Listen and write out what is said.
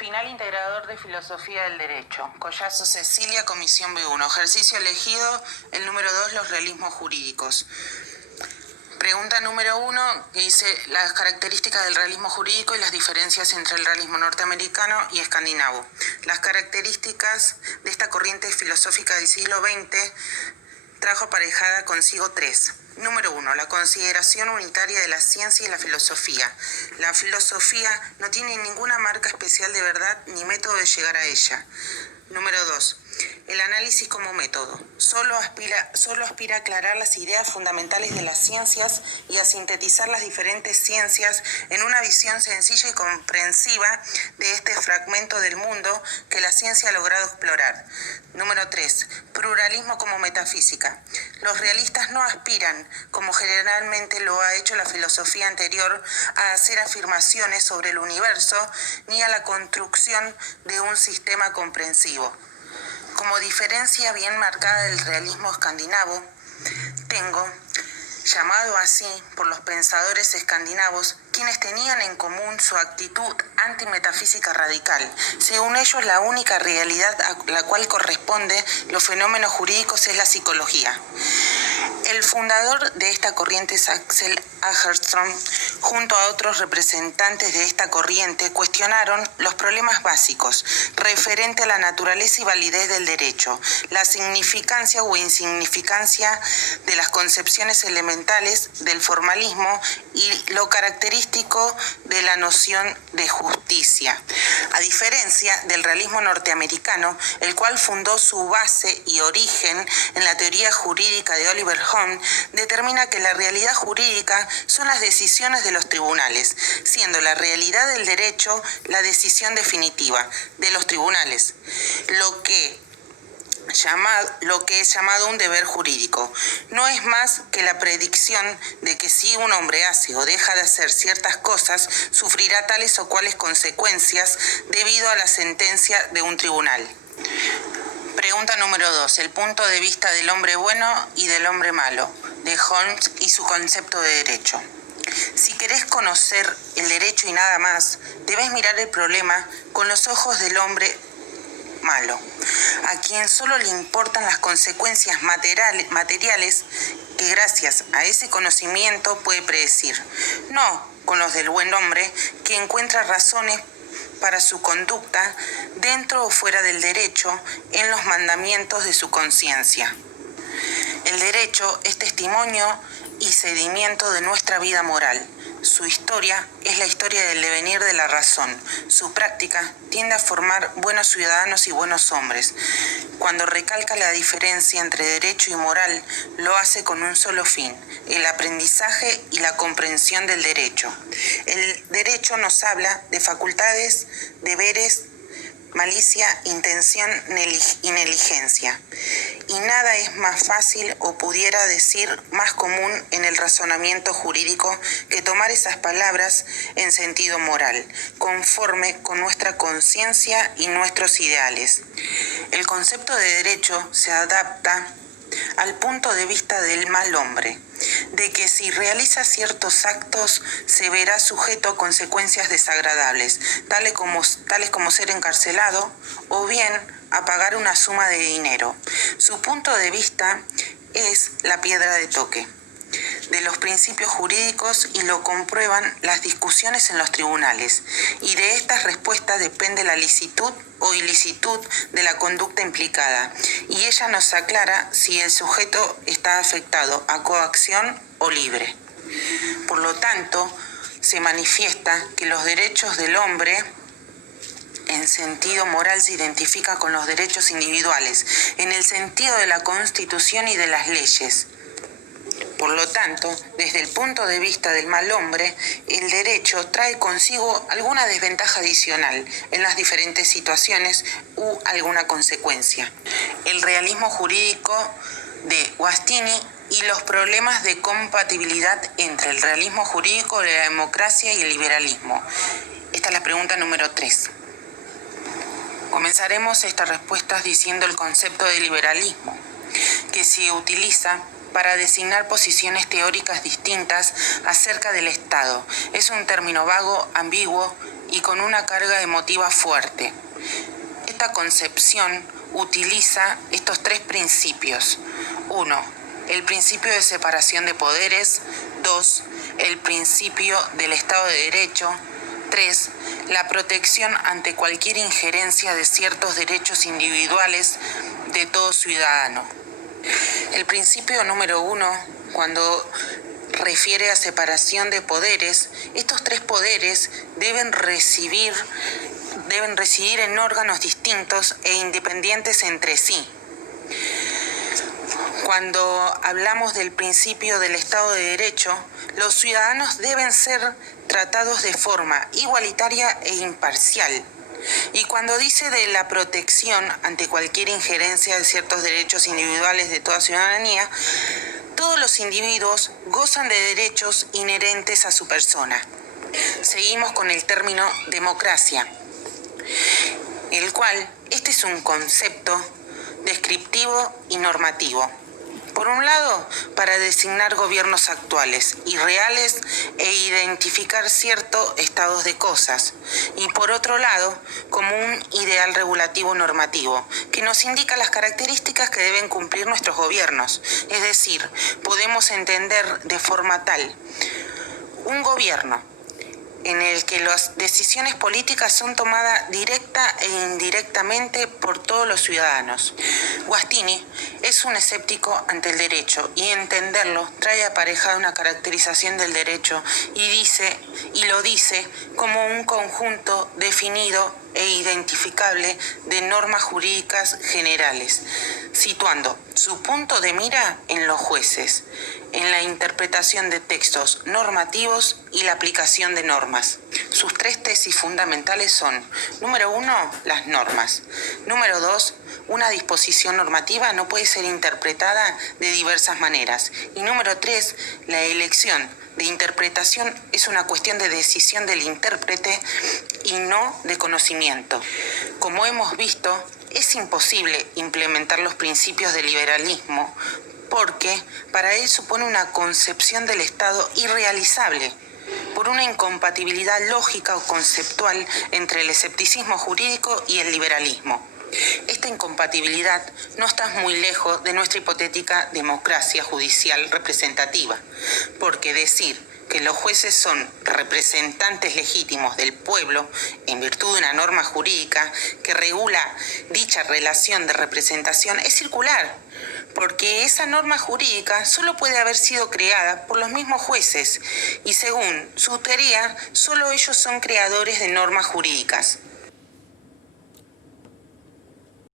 Final integrador de Filosofía del Derecho. Collazo Cecilia, Comisión B1. Ejercicio elegido, el número 2, los realismos jurídicos. Pregunta número 1, que dice las características del realismo jurídico y las diferencias entre el realismo norteamericano y escandinavo. Las características de esta corriente filosófica del siglo XX trajo aparejada consigo 3. Número 1, la consideración unitaria de la ciencia y la filosofía. La filosofía no tiene ninguna marca especial de verdad ni método de llegar a ella. Número 2, el análisis como método. Solo aspira a aclarar las ideas fundamentales de las ciencias y a sintetizar las diferentes ciencias en una visión sencilla y comprensiva de este fragmento del mundo que la ciencia ha logrado explorar. Número 3, pluralismo como metafísica. Los realistas no aspiran, como generalmente lo ha hecho la filosofía anterior, a hacer afirmaciones sobre el universo ni a la construcción de un sistema comprensivo. Como diferencia bien marcada del realismo escandinavo, tengo, llamado así por los pensadores escandinavos, quienes tenían en común su actitud antimetafísica radical. Según ellos, la única realidad a la cual corresponde los fenómenos jurídicos es la psicología. El fundador de esta corriente es Axel Agerström. Junto a otros representantes de esta corriente, cuestionaron los problemas básicos referente a la naturaleza y validez del derecho, la significancia o insignificancia de las concepciones elementales del formalismo y lo característico de la noción de justicia. A diferencia del realismo norteamericano, el cual fundó su base y origen en la teoría jurídica de Oliver Hume, determina que la realidad jurídica son las decisiones de los tribunales, siendo la realidad del derecho la decisión definitiva de los tribunales, lo que es llamado un deber jurídico. No es más que la predicción de que si un hombre hace o deja de hacer ciertas cosas, sufrirá tales o cuales consecuencias debido a la sentencia de un tribunal. Pregunta número 2. El punto de vista del hombre bueno y del hombre malo, de Holmes y su concepto de derecho. Si querés conocer el derecho y nada más, debes mirar el problema con los ojos del hombre malo, a quien solo le importan las consecuencias materiales que gracias a ese conocimiento puede predecir, no con los del buen hombre que encuentra razones para su conducta dentro o fuera del derecho en los mandamientos de su conciencia. El derecho es testimonio y seguimiento de nuestra vida moral. Su historia es la historia del devenir de la razón. Su práctica tiende a formar buenos ciudadanos y buenos hombres. Cuando recalca la diferencia entre derecho y moral, lo hace con un solo fin: el aprendizaje y la comprensión del derecho. El derecho nos habla de facultades, deberes, malicia, intención y negligencia. Y nada es más fácil o pudiera decir más común en el razonamiento jurídico que tomar esas palabras en sentido moral, conforme con nuestra conciencia y nuestros ideales. El concepto de derecho se adapta al punto de vista del mal hombre, de que si realiza ciertos actos se verá sujeto a consecuencias desagradables, tales como ser encarcelado o bien a pagar una suma de dinero. Su punto de vista es la piedra de toque de los principios jurídicos y lo comprueban las discusiones en los tribunales, y de estas respuestas depende la licitud o ilicitud de la conducta implicada, y ella nos aclara si el sujeto está afectado a coacción o libre. Por lo tanto, se manifiesta que los derechos del hombre en sentido moral se identifica con los derechos individuales, en el sentido de la Constitución y de las leyes. Por lo tanto, desde el punto de vista del mal hombre, el derecho trae consigo alguna desventaja adicional en las diferentes situaciones u alguna consecuencia. El realismo jurídico de Guastini y los problemas de compatibilidad entre el realismo jurídico, la democracia y el liberalismo. Esta es la pregunta número 3. Comenzaremos estas respuestas diciendo el concepto de liberalismo, que se utiliza para designar posiciones teóricas distintas acerca del Estado. Es un término vago, ambiguo y con una carga emotiva fuerte. Esta concepción utiliza estos tres principios. 1. El principio de separación de poderes. 2. El principio del Estado de Derecho. 3. La protección ante cualquier injerencia de ciertos derechos individuales de todo ciudadano. El principio número 1, cuando refiere a separación de poderes, estos tres poderes deben residir en órganos distintos e independientes entre sí. Cuando hablamos del principio del Estado de Derecho, los ciudadanos deben ser tratados de forma igualitaria e imparcial. Y cuando dice de la protección ante cualquier injerencia de ciertos derechos individuales de toda ciudadanía, todos los individuos gozan de derechos inherentes a su persona. Seguimos con el término democracia, el cual este es un concepto descriptivo y normativo. Por un lado, para designar gobiernos actuales y reales e identificar ciertos estados de cosas. Y por otro lado, como un ideal regulativo normativo, que nos indica las características que deben cumplir nuestros gobiernos. Es decir, podemos entender de forma tal un gobierno en el que las decisiones políticas son tomadas directa e indirectamente por todos los ciudadanos. Guastini es un escéptico ante el derecho y entenderlo trae aparejada una caracterización del derecho y lo dice como un conjunto definido e identificable de normas jurídicas generales, situando su punto de mira en los jueces, en la interpretación de textos normativos y la aplicación de normas. Sus tres tesis fundamentales son: número 1, las normas. Número 2, una disposición normativa no puede ser interpretada de diversas maneras. Y número 3, la elección de interpretación es una cuestión de decisión del intérprete y no de conocimiento. Como hemos visto, es imposible implementar los principios del liberalismo porque para él supone una concepción del Estado irrealizable por una incompatibilidad lógica o conceptual entre el escepticismo jurídico y el liberalismo. Esta incompatibilidad no está muy lejos de nuestra hipotética democracia judicial representativa, porque decir que los jueces son representantes legítimos del pueblo en virtud de una norma jurídica que regula dicha relación de representación es circular, porque esa norma jurídica solo puede haber sido creada por los mismos jueces y según su teoría, solo ellos son creadores de normas jurídicas.